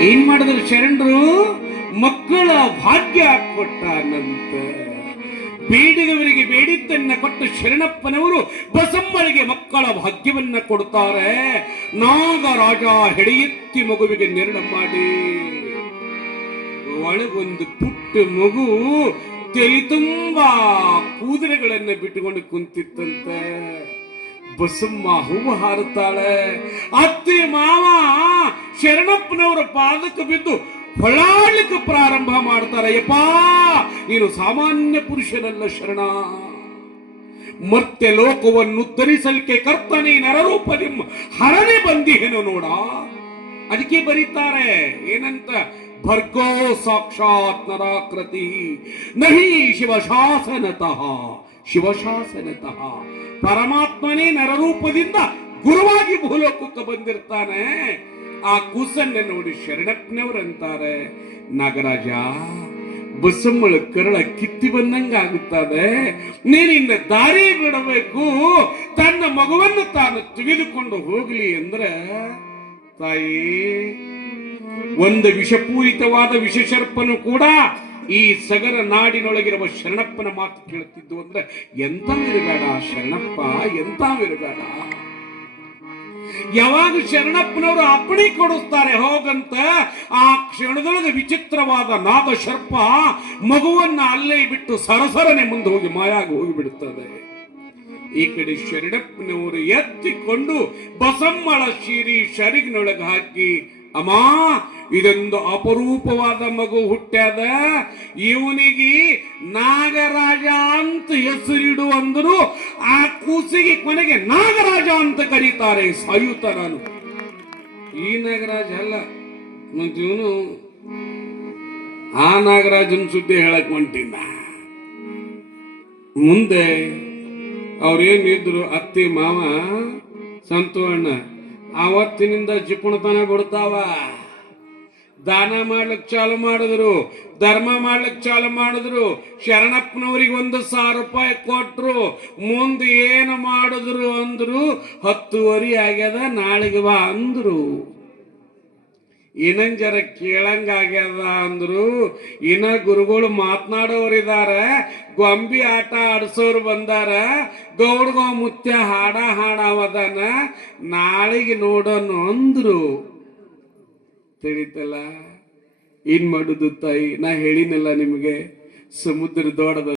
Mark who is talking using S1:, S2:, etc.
S1: ಏನ್ ಮಾಡಿದ್ರು ಶರಣರು? ಮಕ್ಕಳ ಭಾಗ್ಯ ಕೊಟ್ಟಾನಂತ. ಬೇಡಿದವರಿಗೆ ಬೇಡಿದ್ದನ್ನ ಕೊಟ್ಟು ಶರಣಪ್ಪನವರು ಬಸಮ್ಮಳಿಗೆ ಮಕ್ಕಳ ಭಾಗ್ಯವನ್ನ ಕೊಡ್ತಾರೆ. ನಾಗರಾಜ ಹೆಡೆಯೆತ್ತಿ ಮಗುವಿಗೆ ನಿರ್ಣಯ ಮಾಡಿ. ಒಳಗೊಂದು ಪುಟ್ಟ ಮಗು ತಲೆ ತುಂಬಾ ಕೂದಲೆಗಳನ್ನ ಬಿಟ್ಟುಕೊಂಡು ಕುಂತಿತ್ತಂತೆ. ಬಸಮ್ಮ ಹೂವು ಹಾರುತ್ತಾಳೆ. ಅತ್ತಿ ಮಾವ ಶರಣಪ್ಪನವರ ಪಾದಕ್ಕೆ ಬಿದ್ದು ಹೊಳಾಡ್ಲಿಕ್ಕೆ ಪ್ರಾರಂಭ ಮಾಡ್ತಾರೆ. ಯಪ್ಪಾ, ನೀನು ಸಾಮಾನ್ಯ ಪುರುಷನಲ್ಲ ಶರಣ. ಮತ್ತೆ ಲೋಕವನ್ನು ಧರಿಸಲಿಕ್ಕೆ ಕರ್ತನೆ ನರರೂಪ ನಿಮ್ಮ ಹರನೆ ಬಂದಿಹೇನು ನೋಡ. ಅದಕ್ಕೆ ಬರೀತಾರೆ, ಏನಂತ ಭರ್ಗೋ ಸಾಕ್ಷಾತ್ ನರಾಕೃತಿ ನಹಿ ಶಿವಶಾಸನತಃ ಶಿವಶಾಸನತಃ ಪರಮಾತ್ಮನೇ ನರರೂಪದಿಂದ ಗುರುವಾಗಿ ಭೂಲೋಕಕ್ಕೆ ಬಂದಿರ್ತಾನೆ. ಆ ಕೂಸನ್ನೇ ನೋಡಿ ಶರಣಪ್ಪನವ್ರಂತಾರೆ ನಾಗರಾಜ, ಬಸಮ್ಮಳ ಕರಳ ಕಿತ್ತಿ ಬಂದಂಗ ಆಗುತ್ತದೆ. ನೀನಿಂದ ದಾರಿ ಬಿಡಬೇಕು. ತನ್ನ ಮಗುವನ್ನು ತಾನು ತೆಗೆದುಕೊಂಡು ಹೋಗಲಿ ಅಂದ್ರೆ ತಾಯಿ ಒಂದು ವಿಷಪೂರಿತವಾದ ವಿಷಶರ್ಪನು ಕೂಡ ಈ ಸಗರ ನಾಡಿನೊಳಗಿರುವ ಶರಣಪ್ಪನ ಮಾತು ಕೇಳುತ್ತಿದ್ದು ಅಂದ್ರೆ ಎಂತವಿರಬೇಡ ಶರಣಪ್ಪ ಎಂತವಿರಬೇಡ ಯಾವಾಗ ಶರಣಪ್ಪನವರು ಅಪ್ಪಣಿ ಕೊಡಿಸ್ತಾರೆ ಹೋಗಂತ, ಆ ಕ್ಷಣದೊಳಗೆ ವಿಚಿತ್ರವಾದ ನಾಗಶರ್ಪ ಮಗುವನ್ನ ಅಲ್ಲೇ ಬಿಟ್ಟು ಸರಸರನೆ ಮುಂದೆ ಹೋಗಿ ಮಾಯಾಗಿ ಹೋಗಿಬಿಡುತ್ತದೆ. ಈ ಕಡೆ ಶರಣಪ್ಪನವರು ಎತ್ತಿಕೊಂಡು ಬಸಮ್ಮಳ ಶಿರಿ ಶರಿಗಿನೊಳಗೆ ಹಾಕಿ ಅಮ್ಮ, ಇದೊಂದು ಅಪರೂಪವಾದ ಮಗು ಹುಟ್ಟ್ಯಾದ ಇವನಿಗೆ ನಾಗರಾಜ ಅಂತ ಹೆಸರಿಡು ಅಂದರು ಆ ಕೂಸಿಗೆ ಕೊನೆಗೆ ನಾಗರಾಜ ಅಂತ ಕರೀತಾರೆ ಸಾಯುತ್ತ ನಾನು ಈ ನಾಗರಾಜ ಅಲ್ಲ, ಮತ್ತೆ ಇವನು ಆ ನಾಗರಾಜನ ಸುದ್ದಿ ಹೇಳಕ್ ಹೊಂಟಿನ ಮುಂದೆ ಅವ್ರೇನಿದ್ರು ಅತ್ತಿ, ಮಾವ ಸಂತು ಅಣ್ಣ ಆವತ್ತಿನಿಂದ ಜಿಪುಣತನ ಬಿಡ್ತಾವ ದಾನ ಮಾಡ್ಲಿಕ್ ಚಾಲು ಮಾಡಿದ್ರು, ಧರ್ಮ ಮಾಡ್ಲಿಕ್ ಚಾಲು ಮಾಡಿದ್ರು, ಶರಣಪ್ಪನವ್ರಿಗೆ ಒಂದು ಸಾವಿರ ರೂಪಾಯಿ ಕೊಟ್ರು, ಮುಂದೆ ಏನು ಮಾಡಿದ್ರು ಅಂದ್ರು ಹತ್ತುವರಿ ಆಗ್ಯದ, ನಾಳೆಗೆ ಬಾ ಅಂದ್ರು. ಇನ್ನೊಂದ್ ಜರ ಕೇಳಂಗಾಗ್ಯದ ಅಂದ್ರು ಇನ್ನ ಗುರುಗಳು ಮಾತನಾಡೋರಿದಾರ, ಗೊಂಬಿ ಆಟ ಆಡ್ಸೋರು ಬಂದಾರ, ಗೌಡ್ಗೋ ಮುತ್ಯ ಹಾಡ ಹಾಡವದನ, ನಾಳಿಗೆ ನೋಡೋನು ಅಂದ್ರು. ತಿಳಿತಲ್ಲ? ಏನ್ ಮಾಡುದು ತಾಯಿ, ನಾ ಹೇಳಿನಲ್ಲ ನಿಮಗೆ, ಸಮುದ್ರ ದೊಡ್ಡದ